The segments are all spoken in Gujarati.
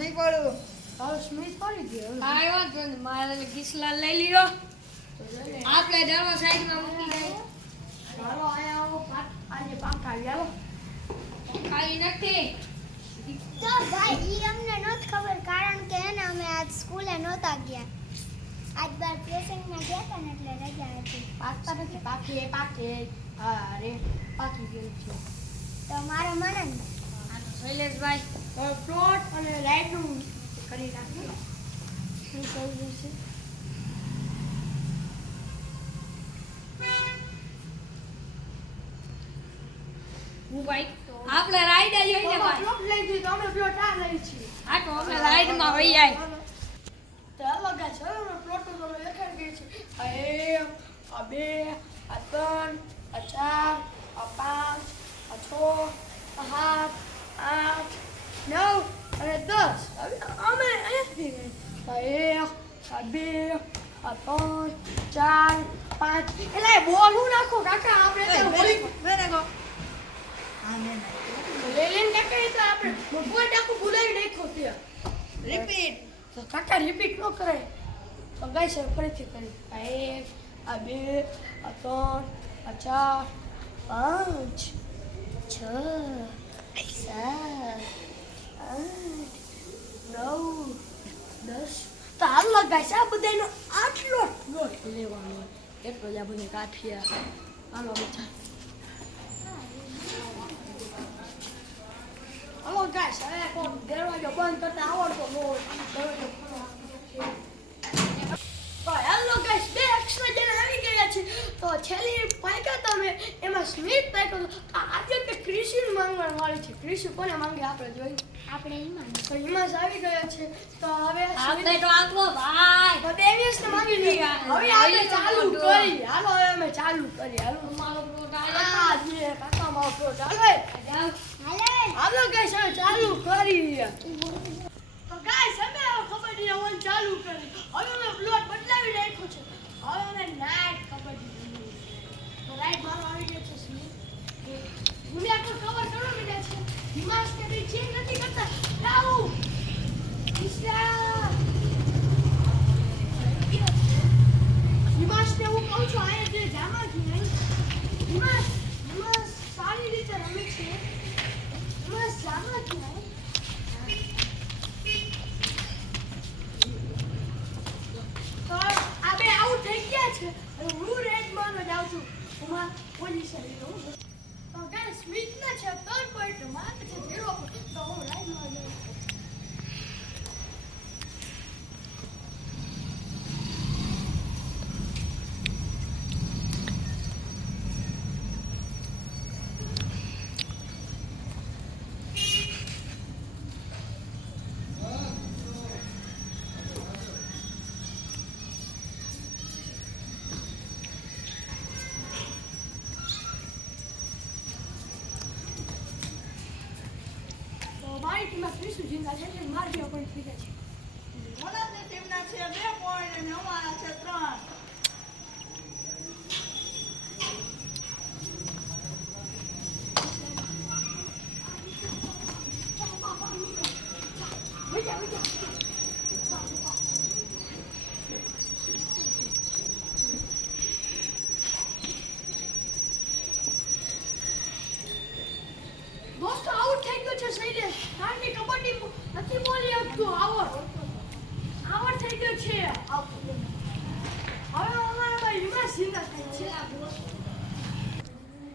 નહીં પડું. હવે સ્મિત પડી ગયો. કાંઈ વાંધો નહીં, મારે કિસલાલ લઈ લ્યો. આપણે ડરવા સાઈડમાં મૂકી દઈએ. ચાલો આયા આવો આજે પાંખા આવી આવો. ખાઈ નથી. તો ભાઈ ઈ અમને નહોતી ખબર કારણ કે એને અમે આજ સ્કૂલે નહોતા ગયા. આજ બાર પ્રેસેન્ટમાં ગયા હતા ને એટલે રજા હતી. પાકતા નથી પાકે અરે પાકી ગયું છે. તો મારે મને આ તો શૈલેષભાઈ પ્લોટ અને લાઈટનું કરી નાખ્યું. શું કહ્યું છે હું ભાઈ આપણે રાઈડ આવી હોય ને ભાઈ. પ્લોટ લઈ દીધો અમે પ્લોટ આ લઈ છીએ. આ તો આપણે રાઈડમાં વહી આવી. ચાલો ગાઈસ હવે અમે પ્લોટો તો લખાઈ ગઈ છે. આ એક આ બે આ ત્રણ આ ચાર આ પાંચ આ છ આ સાત આઠ 9 અને 10 હવે અમે અહીંયાથી ગઈ. આ એક આ બે આ ત્રણ ચાર પાંચ એટલે બોલ હું નાખો કાકા આપણે તો બોલી મેં નાખો. લેલેન કાકા એ તો આપણે મોટું ડાકુ બોલાવી નાખ્યો ત્યાં. રિપીટ. તો કાકા રિપીટ ન કરે તો ગાઈસ ફરીથી કરી. આ એક આ બે આ ત્રણ આ ચાર પાંચ છ સાત આઠ નવ 10 તો હાલ ગાઈસ આ બધાનો આટલો લોટ લેવાનો એટલો જ આ બધે કાઠિયા હાલો બેટા. હાલો ગાઈસ હવે કોણ દરવાજો બંધ કરતા આવડતો બોલ દરવાજો તો હેલો ગાઈસ બે એક્સ્ટ્રા જણ આવી ગયા છે. તો છેલ્લી પાક્યા તમે એમાં સ્મિત પાક્યો તો આજે કે ક્રિશિન માંગવા વાળી છે. ક્રિશુ કોને માંગે આપણે જોઈ આપણે ઈમાન તો હિમાસ આવી ગયા છે. તો હવે આપણે તો આટલો ભાઈ તો દેવીસ ને માંગી લીધા. હવે આપણે ચાલુ કરી હાલો હવે અમે ચાલુ કરી હાલો મારો પ્લોટ આ જે કાકા મારો પ્લોટ હાલો જાવ. હાલે હાલો ગાઈસ હવે ચાલુ કરી. તો ગાઈસ અમે કબડ્ડી રમવાનું ચાલુ કરી. હવે અમે પ્લોટ બદલાવી નાખ્યો છે. હવે અમે નાઇટ કબડ્ડી રમવું છે. તો રાઈટ મારો આવી ગયો છે સ્મિત. દુનિયા પર કવર કરો મીડા છે. હિમાસ કે બી ચેન્જ નથી કરતા. લાવો ઈશા હિમાસ ને હું કહું છું આ જે જામા છે હિમાસ સારી રીતે રમે છે. હિમાસ જામા છે તો આ બે આઉટ થઈ ગયા છે. હવે હું રેડ મારવા જાઉં છું. હું પોઝિશન લઉં. તો ગાઈસ સ્મિત ને છે 3 પોઈન્ટ મારે છે 0 પોઈન્ટ. તો હું રાઈડ મારવા જાઉં છું. મારી ટીમમાં ત્રીસુ જીંદા છે એટલે માર 2 પોઈન્ટ થઈ ગયા છે. મોલાની ટીમના છે 2 પોઈન્ટ અને અમારા છે 3. દોસ્તો આઉટ થઈ ગયો છે શૈલેષ. નાની કબડ્ડી નથી બોલી શકતું. આઉટ થઈ ગયો છે. હવે અમારામાં હિમાસ જીંદા થાય છે.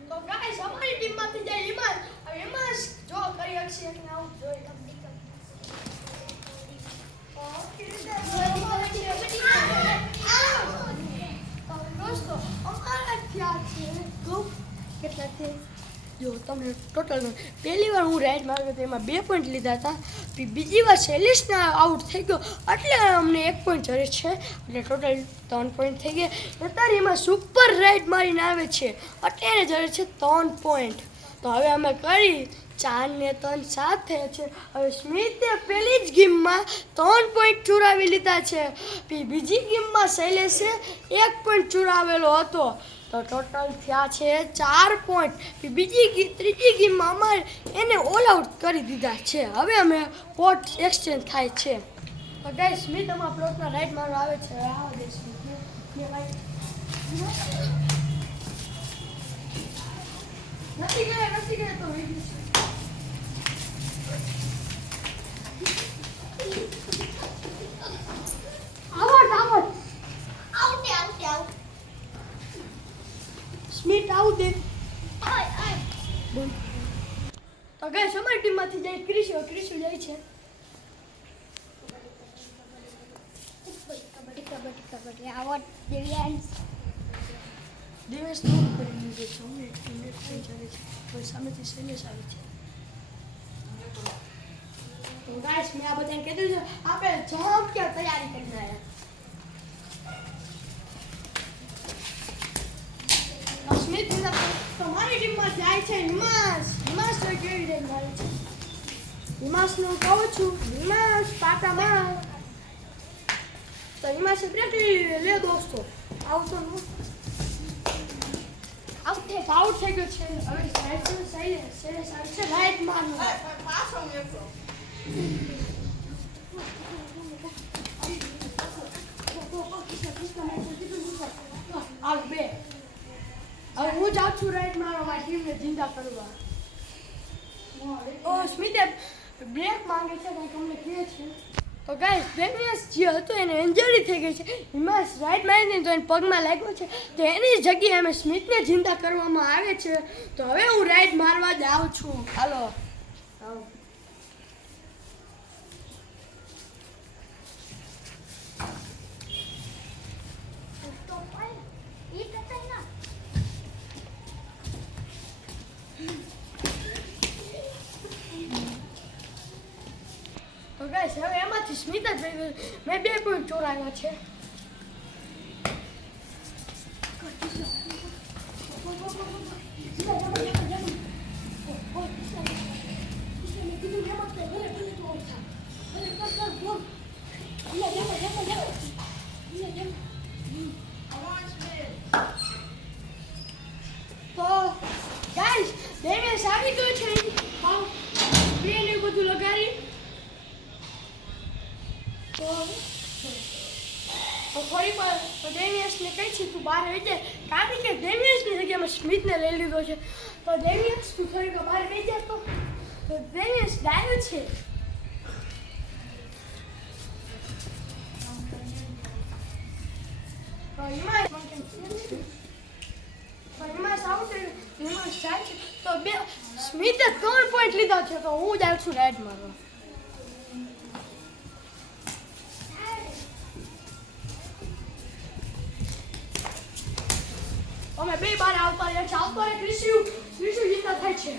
તો ગાઈસ અમારી ટીમમાંથી જાય હિમાસ. હવે હિમાસ જો કરી શકશે કે આઉટ જોઈ દોસ્તો અમારા ત્યાં છે કેટલા છે જો તમે ટોટલ પહેલી વાર હું રાઈડ માર્યો તો એમાં 2 પોઈન્ટ લીધા હતા. પછી બીજી વાર શૈલેષને આઉટ થઈ ગયો એટલે અમને 1 પોઈન્ટ જરે છે એટલે ટોટલ 3 પોઈન્ટ થઈ ગયા. અત્યારે એમાં સુપર રાઈડ મારીને આવે છે અત્યારે જરે છે 3 પોઈન્ટ. તો હવે અમે કરી 4 ને 3 7 થયા છે. હવે સ્મિતે પહેલી જ ગેમમાં 3 પોઈન્ટ ચોરાવી લીધા છે. પછી બીજી ગેમમાં શૈલેષે 1 પોઈન્ટ ચોરાવેલો હતો. તો ટોટલ થયા છે 4 પોઈન્ટ. ત્રીજી ગેમમાં અમારે એને ઓલ આઉટ કરી દીધા છે. હવે અમે પોટ એક્સચેન્જ થાય છે. તો ગાઈસ સ્મિત અમારા પ્લોટમાં રાઈટ મારવા આવે છે. આવો દે સ્મિત ને ભાઈ નથી ગયા તો વીડિયો સ્મિત આઉટ દે. તો ગાઈસ અમારી ટીમમાંથી જાય ક્રિશુ જાય છે. કબડ્ડી આવો દિવ્યાંશ દિવસ નું કરી લીધું છે. અમે ટીમને થઈ જાય છે. કોઈ સામેથી શૈલેષ આવે છે. તો ગાઈસ મેં આ બધાને કીધું છે આપણે જમ્પ કે તૈયારી કરી રહ્યા. સ્મિત તમારી ટીમમાં જાય છે હિમાસ કેવી રીતે મારે છે. હિમાસનું કહું છું હિમાસ પાટામાં. તો હિમાસ બ્રેક લે દોસ્તો. આવતો આઉટ થઈ ગયો છે. હવે સાઈડ છે રાઈટ મારનું. પાછો મેકો. આ બે હવે હું જાઉં છું રાઈટ મારવા મારી ટીમને જિંદા કરવા. ઓ સ્મિતે બ્રેક માંગે છે કંઈક અમને કહે છે. તો ગાઈસ ડેનિયસ જે હતો એને ઇન્જરી થઈ ગઈ છે. હિમાસ રાઈટ મારીને તો એને પગમાં લાગ્યો છે. તો એની જગ્યાએ અમે સ્મિતને જિંદા કરવામાં આવે છે. તો હવે હું રાઈટ મારવા જ આવું છું. હાલો તો ગાઈસ હવે એમાંથી સ્મિત જ મેં 2 પોઈન્ટ ચોરાવ્યા છે. તો ગાઈસ ડેમેજ આવી ગયો છે. બેને બધું લગાડી તો થોડી વાર ડેમિયસને કહી છે તું બહાર આવી જાય. કારણ કે ડેમિયસની જગ્યામાં સ્મિતને લઈ લીધો છે. તો ડેમિયસ તું થોડીક બહાર આવી જાય. તો ડેમિયસ ડાયો છે. હિમાસ આઉટ હિમાસ જાય છે. તો સ્મિતે 3 પોઈન્ટ લીધા છે. તો હું જાઉં છું રાઈટ મારવા. અમે બે બાર આવતા રહ્યા છે. આવતો રહે ક્રિશુ જીતા થાય છે.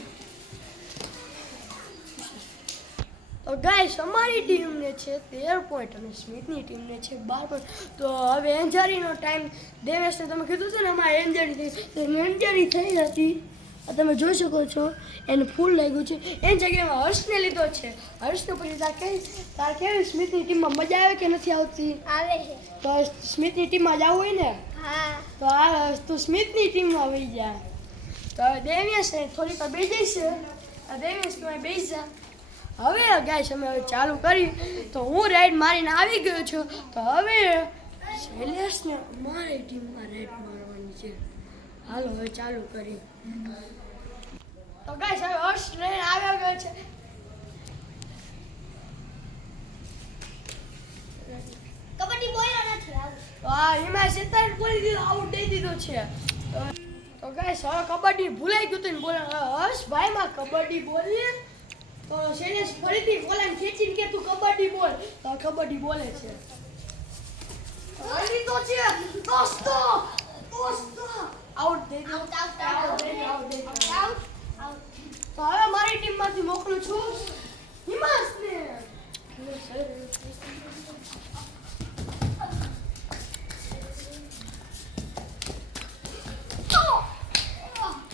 તો ગાઈસ અમારી ટીમને છે 13 પોઈન્ટ અને સ્મિતની ટીમને છે 12 પોઈન્ટ. તો હવે એન્જરીનો ટાઈમ દેવેશને તમે કીધું છે ને અમારે એન્જરી થઈ હતી. તમે જોઈ શકો છો એને ફૂલ લાગ્યું છે. એની જગ્યામાં હર્ષને લીધો છે. હર્ષને પછી તાર કેવી સ્મિતની ટીમમાં મજા આવે કે નથી આવતી? આવે છે. તો સ્મિતની ટીમમાં જવું હોય ને હા તો આ તું સ્મિતની ટીમમાં વહી જા. તો દેવેશ થોડીક વાર બેસી જઈશે. દેવેશ તમે બેસી જા. હવે ગાઈસ અમે હવે ચાલુ કરી. તો હું રાઈડ મારીને આવી ગયો છું. તો હવે શૈલેષને અમારી ટીમમાં રાઈડ મારવાની છે. હાલો હવે ચાલુ કરી. તો ગાઈસ હવે હર્ષ લઈને આવ્યા ગયો છે. કબડ્ડી બોલ્યો નથી આવું. હા એમાં 47 બોલી દીધો આઉટ દઈ દીધો છે. તો ગાઈસ હવે કબડ્ડી ભૂલાઈ ગયું હતું ને બોલે હર્ષ ભાઈમાં કબડ્ડી બોલીએ. તો શૈલેષ ફરીથી બોલાને ખેંચીને કે તું કબડ્ડી બોલ. તો કબડ્ડી બોલે છે. આવી તો છે દોસ્તો આઉટ દઈ દો. તો હવે મારી ટીમમાંથી મોકલું છું હિમાસને.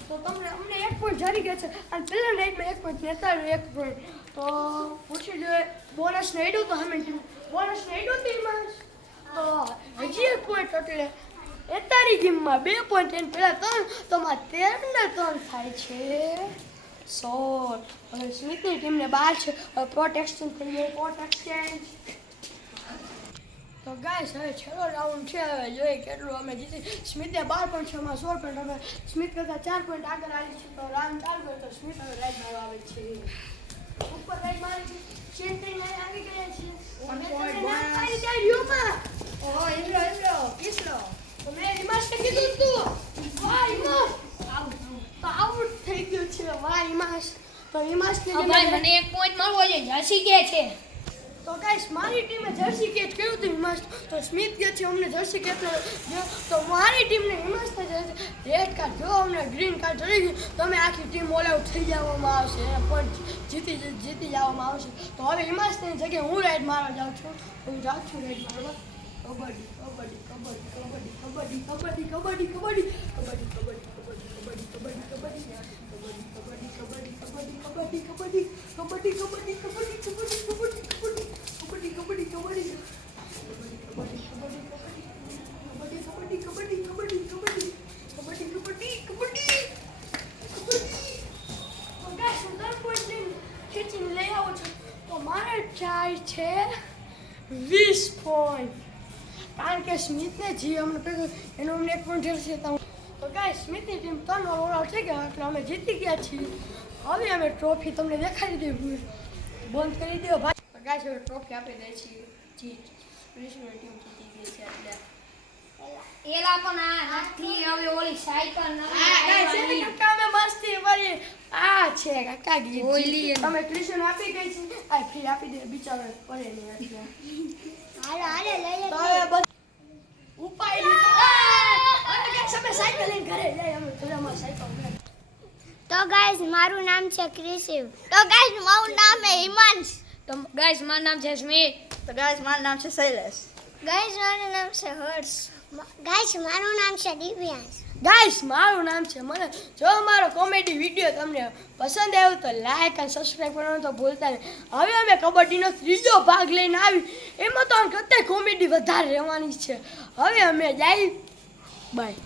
તો તમને અમને 1 પોઈન્ટ જરી ગયા છે અને પેલા રાઈડમાં 1 પોઈન્ટ નેતા 1 પોઈન્ટ. તો પૂછી જોઈએ બોનસ ને એડું તો અમે બોનસ ને એડું ટીમ તો હજી 1 પોઈન્ટ એટલે એતારી ગેમમાં 2 પોઈન્ટ એને પહેલા 3 તો માં 13 ને 3 થાય છે 16. હવે સ્મિતની ટીમને 12 છે. હવે પ્રોટેક્શન થઈ ગઈ પ્રોટેક્શન. તો ગાઈસ હવે છેલ્લો રાઉન્ડ છે. હવે જોઈએ કેટલું અમે જીતી. સ્મિતે 12 પોઈન્ટ છે, માં 16 પોઈન્ટ. હવે સ્મિત કરતા 4 પોઈન્ટ આગળ આવી છે. તો રાઉન્ડ ચાલુ કરે તો સ્મિત હવે રાઈડ મારવા આવે છે. ઉપર રાઈડ મારી ચેન્ટરી ને આવી ગયા છે. અમે તમને ના પાડી દે યુમાં. ઓહો એલો કિસલો. તો મેં હિમાશને કીધું તું વાહ હિમાશ તો આઉટ થઈ ગયું છે. વાહ હિમાશ. તો હિમાશને હા ભાઈ મને 1 પોઈન્ટ મળવો જોઈએ. જર્સી કે છે તો ગાઈસ મારી ટીમે જર્સી કેચ કર્યું હતું હિમાશ. તો સ્મિત કે છે અમને જર્સી કેચ તો મારી ટીમને હિમાશને રેડ કાર્ડ જો અમને ગ્રીન કાર્ડ ચડી ગયું તો અમે આખી ટીમ ઓલ આઉટ થઈ જવામાં આવશે અને પોઈન્ટ જીતી જવામાં આવશે. તો હવે હિમાશની જગ્યાએ હું રાઈડ મારવા જાઉં છું. હું જાઉં છું રાઈડ મારવા. કબડ્ડી કબડ્ડી કબડ્ડી કબડ્ડી કબડ્ડી કબડ્ડી કબડ્ડી કબડ્ડી કબડ્ડી કબડ્ડી કબડ્ડી કબડ્ડી કબડ્ડી કબડ્ડી કબડ્ડી જાય છે 20 પોઈન્ટ. કારણ કે સ્મિતને જે અમને પેલું એનું અમને 1 પોઈન્ટ જશે. તો ગાઈસ સ્મિતની ટીમ 3 ઓલ આઉટ થઈ ગયા એટલે અમે જીતી ગયા છીએ. હવે અમે ટ્રોફી તમને દેખાડી દઈએ. બંધ કરી દો ભાઈ. તો ગાઈસ હવે ટ્રોફી આપી દે છીએ. જીત ક્રિશની ટીમ જીતી ગઈ છે એટલે એલા પણ આ નથી હવે ઓલી સાયકલ ગાઈસ નવી એ કાકા અમે મસ્તી કરી. આ છે કાકા ગીત ઓયલી તમે ક્રિશન આપી ગઈ છે. આ ફ્રી આપી દે બિચારો પડે નહીં એટલે હાલો હાલો લઈ લે. તો હવે બસ ઉપાય લીધો. અને કે તમે સાયકલ લઈને ઘરે જાય અમે ઘરમાં સાયકલ લઈને. તો ગાઈસ મારું નામ છે ક્રિશિવ. તો ગાઈસ મારું નામ છે હિમાંશ. તો ગાઈસ મારું નામ છે સ્મિત. તો ગાઈસ મારું નામ છે શૈલેષ. ગાઈસ મારું નામ છે હર્ષ. ગાઈસ મારું નામ છે દિવ્યાંશ. ગાઈસ મારું નામ છે મને. જો અમારો કોમેડી વિડીયો તમને પસંદ આવ્યો તો લાઈક અને સબસ્ક્રાઇબ કરવાનું તો ભૂલતા નહીં. હવે અમે કબડ્ડીનો 3જો ભાગ લઈને આવી એમાં તો આમ કરતા કોમેડી વધારે રહેવાની છે. હવે અમે જઈએ બાય.